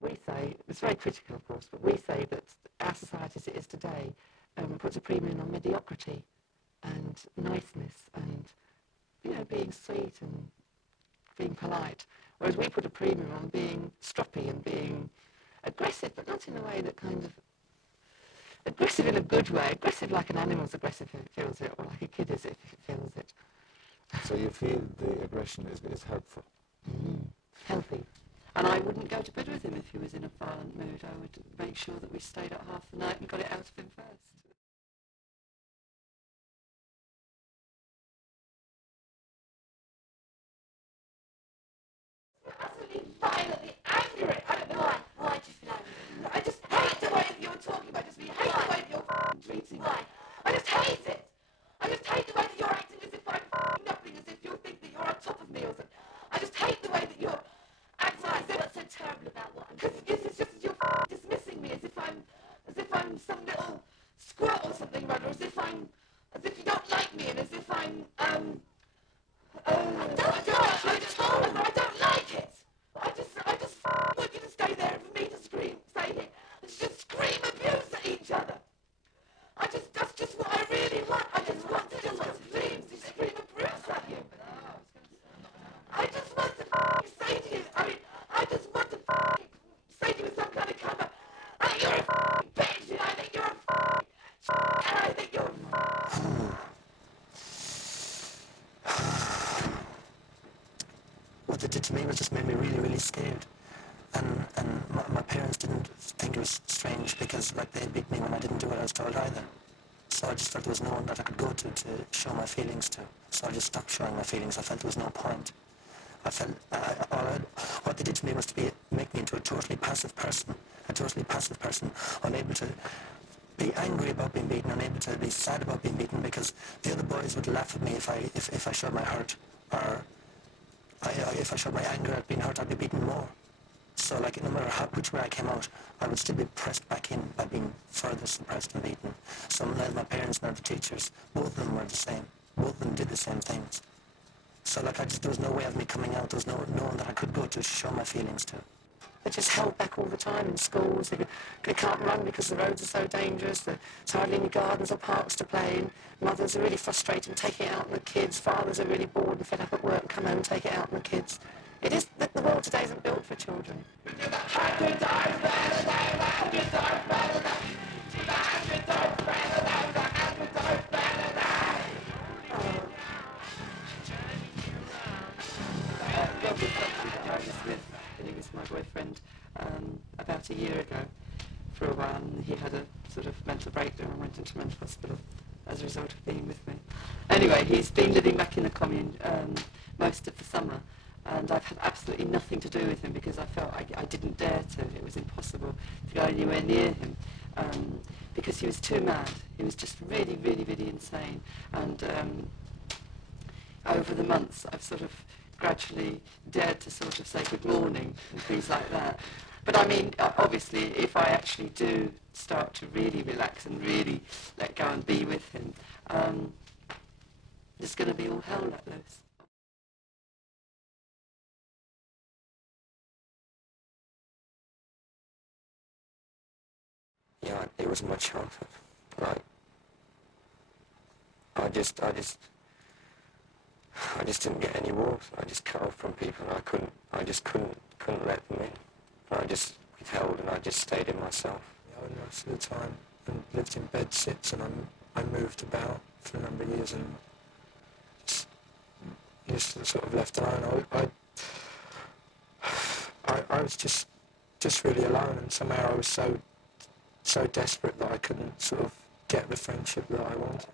We say, it's very critical of course, but we say that our society as it is today puts a premium on mediocrity and niceness and, you know, being sweet and being polite. Whereas we put a premium on being stroppy and being aggressive, but not in a way that kind of, aggressive in a good way, aggressive like an animal's aggressive if it feels it, or like a kid is if it feels it. So you feel the aggression is helpful? Healthy. And I wouldn't go to bed with him if he was in a violent mood. I would make sure that we stayed up half the night and got it out of him first. Utterly violently angry. I don't know why. Why do you feel angry? I just hate the way that you're talking about me. I hate the way that you're treating me. Why? I just hate it. I just hate the way that you're acting as if I'm nothing, as if you think that you're on top of me or something. I just hate the way that you're acting as if... What's so terrible about what I'm Because it's just you're dismissing me as if I'm some little squirt or something, rather, as if you don't like me and as if I'm I don't like it. I just want you to stay there and for me to stay here, and just scream abuse at each other. That's just what I really want. I just want to scream abuse at you. I just want to say to you, I just want to say to you with some kind of cover, you're a bitch, and I think you're a and I think you're What they did to me was just made me really, really scared. And my parents didn't think it was strange because, like, they beat me when I didn't do what I was told either. So I just felt there was no one that I could go to show my feelings to. So I just stopped showing my feelings. I felt there was no point. I felt what they did to me was to make me into a totally passive person, unable to be angry about being beaten, unable to be sad about being beaten, because the other boys would laugh at me if I showed my hurt, or if I showed my anger at being hurt, I'd be beaten more. So, like, no matter which way I came out, I would still be pressed back in by being further suppressed and beaten. So neither my parents nor the teachers, both of them were the same. Both of them did the same things. So, like, there was no way of me coming out. There was no one that I could go to show my feelings to. They're just held back all the time in schools. They can't run because the roads are so dangerous. There's hardly any gardens or parks to play in. Mothers are really frustrated and take it out on the kids. Fathers are really bored and fed up at work and come home and take it out on the kids. It is that the world today isn't built for children. He was my boyfriend about a year ago for a while, and he had a sort of mental breakdown and went into mental hospital as a result of being with me. Anyway, he's been living back in the commune most of the summer, and I've had absolutely nothing to do with him because I felt I didn't dare to. It was impossible to go anywhere near him because he was too mad. He was just really, really, really insane. And over the months, I've sort of gradually dared to sort of say good morning and things like that. But I mean, obviously, if I actually do start to really relax and really let go and be with him, there's going to be all hell let loose. Yeah, it was my childhood. Like, I just didn't get any warmth. I just cut off from people, and I just couldn't let them in. And I just withheld, and I just stayed in myself. Yeah, and most of the time, and lived in bed sits, and I moved about for a number of years, and just sort of left alone. I was just really alone, and somehow I was so desperate that I couldn't sort of get the friendship that I wanted.